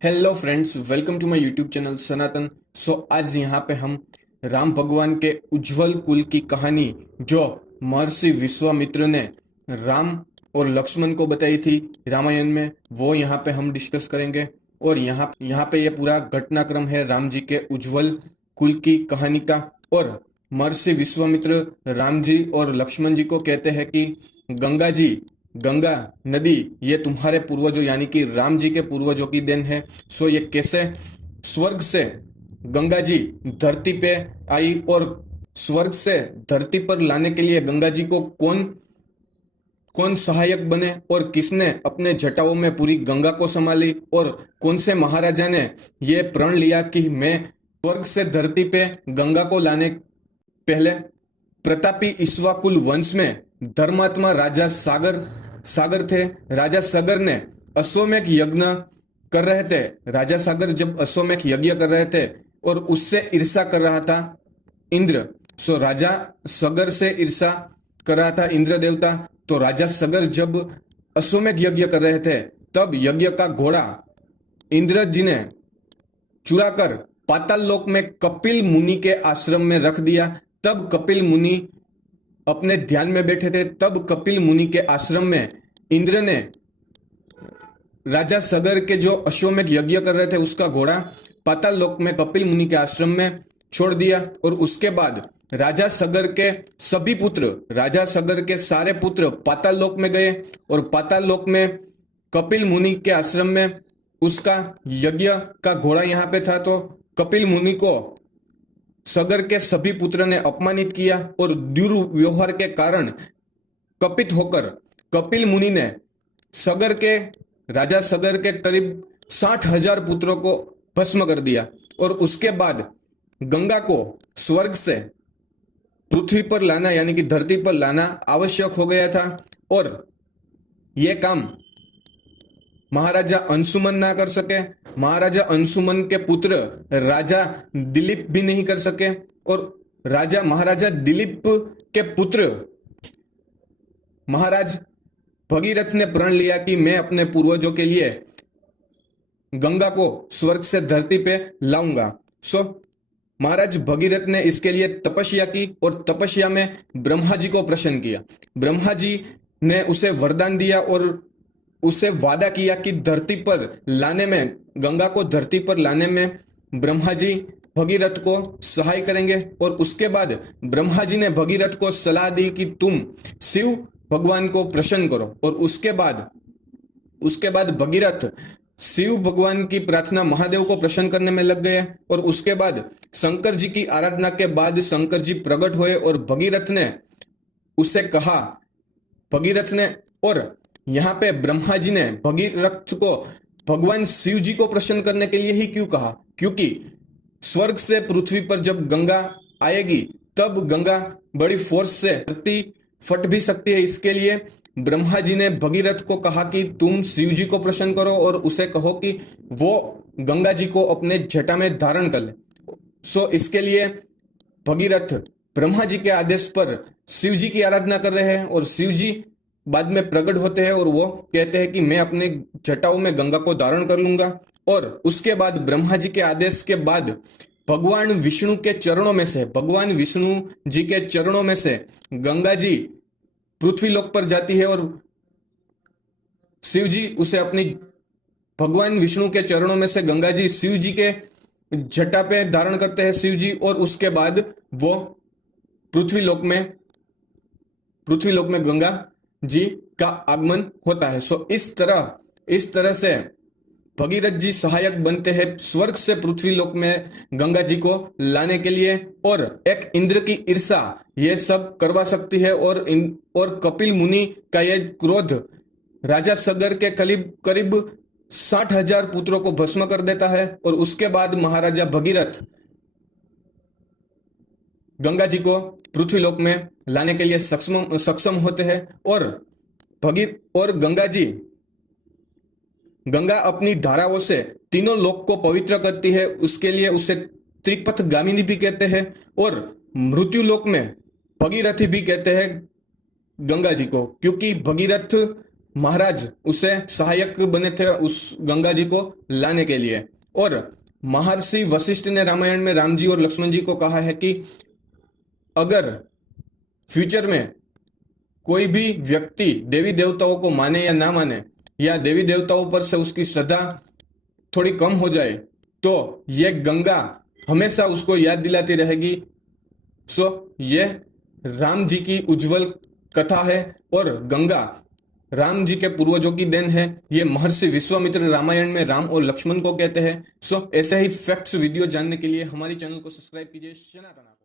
Hello friends, welcome to my YouTube channel Sanatan. आज यहाँ पे हम राम भगवान के उज्जवल कुल की कहानी जो महर्षि विश्वामित्र ने राम और लक्ष्मण को बताई थी रामायण में, वो यहाँ पे हम डिस्कस करेंगे। और यहाँ पे ये पूरा घटनाक्रम है राम जी के उज्जवल कुल की कहानी का। और महर्षि विश्वामित्र राम जी और लक्ष्मण जी को कहते हैं कि गंगा जी, गंगा नदी ये तुम्हारे पूर्वजों यानी कि राम जी के पूर्वजों की देन है। ये कैसे स्वर्ग से गंगा जी धरती पे आई, और स्वर्ग से धरती पर लाने के लिए गंगा जी को कौन कौन सहायक बने, और किसने अपने जटाओं में पूरी गंगा को संभाली, और कौन से महाराजा ने ये प्रण लिया कि मैं स्वर्ग से धरती पे गंगा को लाने पहले प्रतापी इक्ष्वाकुल वंश में धर्मात्मा राजा सागर सागर थे। राजा सागर ने अश्वमेध यज्ञ कर रहे थे। राजा सागर जब अश्वमेध यज्ञ कर रहे थे और उससे ईर्षा कर रहा था इंद्र। राजा सगर से ईर्षा कर रहा था इंद्र देवता। तो राजा सगर जब अश्वमेध यज्ञ कर रहे थे तब यज्ञ का घोड़ा इंद्र जी ने चुरा कर पाताल लोक में कपिल मुनि के आश्रम में रख दिया। तब कपिल मुनि अपने ध्यान में बैठे थे। तब कपिल मुनि के आश्रम में इंद्र ने राजा सगर के जो अश्वमेध यज्ञ कर रहे थे उसका घोड़ा पाताल लोक में कपिल मुनि के आश्रम में छोड़ दिया। और उसके बाद राजा सगर के सभी पुत्र, राजा सगर के सारे पुत्र पाताल लोक में गए, और पाताल लोक में कपिल मुनि के आश्रम में उसका यज्ञ का घोड़ा यहाँ पे था। तो कपिल मुनि को सगर के सभी पुत्र ने अपमानित किया, और दुर्व्यवहार के कारण कपित होकर कपिल मुनि ने सगर के राजा सगर के करीब 60,000 पुत्रों को भस्म कर दिया। और उसके बाद गंगा को स्वर्ग से पृथ्वी पर लाना यानी कि धरती पर लाना आवश्यक हो गया था, और यह काम महाराजा अंशुमन ना कर सके। महाराजा अंशुमन के पुत्र राजा दिलीप भी नहीं कर सके। और महाराजा दिलीप के पुत्र महाराज भगीरथ ने प्रण लिया कि मैं अपने पूर्वजों के लिए गंगा को स्वर्ग से धरती पे लाऊंगा। महाराज भगीरथ ने इसके लिए तपस्या की, और तपस्या में ब्रह्मा जी को प्रसन्न किया। ब्रह्मा जी ने उसे वरदान दिया और उसे वादा किया कि धरती पर लाने में, गंगा को धरती पर लाने में ब्रह्मा जी भगीरथ को सहाय करेंगे। और उसके बाद ब्रह्मा जी ने भगीरथ को सलाह दी कि तुम शिव भगवान को प्रसन्न करो। और उसके बाद भगीरथ शिव भगवान की प्रार्थना महादेव को प्रसन्न करने में लग गए। और उसके बाद शंकर जी की आराधना के बाद शंकर जी प्रकट हुए, और भगीरथ ने उसे कहा, भगीरथ ने, और यहाँ पे ब्रह्मा जी ने भगीरथ को भगवान शिव जी को प्रसन्न करने के लिए ही क्यों कहा, क्योंकि स्वर्ग से पृथ्वी पर जब गंगा आएगी तब गंगा बड़ी फोर्स से धरती फट भी सकती है। इसके लिए ब्रह्मा जी ने भगीरथ को कहा कि तुम शिव जी को प्रसन्न करो और उसे कहो कि वो गंगा जी को अपने जटा में धारण कर ले। इसके लिए भगीरथ ब्रह्मा जी के आदेश पर शिव जी की आराधना कर रहे हैं, और शिव जी बाद में प्रकट होते हैं और वो कहते हैं कि मैं अपने जटाओं में गंगा को धारण कर लूंगा। और उसके बाद ब्रह्मा जी के आदेश के बाद भगवान विष्णु के चरणों में से, भगवान विष्णु जी के चरणों में से गंगा जी पृथ्वी लोक पर जाती है, और शिव जी उसे अपनी, भगवान विष्णु के चरणों में से गंगा जी शिव जी के जटा पे धारण करते हैं शिव जी, और उसके बाद वो पृथ्वी लोक में गंगा जी का आगमन होता है। इस तरह से भगीरथ जी सहायक बनते हैं स्वर्ग से पृथ्वी लोक में गंगा जी को लाने के लिए। और एक इंद्र की ईर्षा ये सब करवा सकती है, और कपिल मुनि का ये क्रोध राजा सगर के करीब 60,000 पुत्रों को भस्म कर देता है। और उसके बाद महाराजा भगीरथ गंगा जी को पृथ्वी लोक में लाने के लिए सक्षम होते हैं। और गंगा अपनी धाराओं से तीनों लोक को पवित्र करती है। उसके लिए उसे त्रिपथ गामिनी भी कहते हैं, और मृत्यु लोक में भगीरथी भी कहते हैं गंगा जी को, क्योंकि भगीरथ महाराज उसे सहायक बने थे उस गंगा जी को लाने के लिए। और महर्षि वशिष्ठ ने रामायण में राम जी और लक्ष्मण जी को कहा है कि अगर फ्यूचर में कोई भी व्यक्ति देवी देवताओं को माने या ना माने, या देवी देवताओं पर से उसकी श्रद्धा थोड़ी कम हो जाए, तो ये गंगा हमेशा उसको याद दिलाती रहेगी। सो ये राम जी की उज्जवल कथा है और गंगा राम जी के पूर्वजों की देन है। ये महर्षि विश्वामित्र रामायण में राम और लक्ष्मण को कहते हैं। सो ऐसे ही फैक्ट्स वीडियो जानने के लिए हमारी चैनल को सब्सक्राइब कीजिए। सनातन।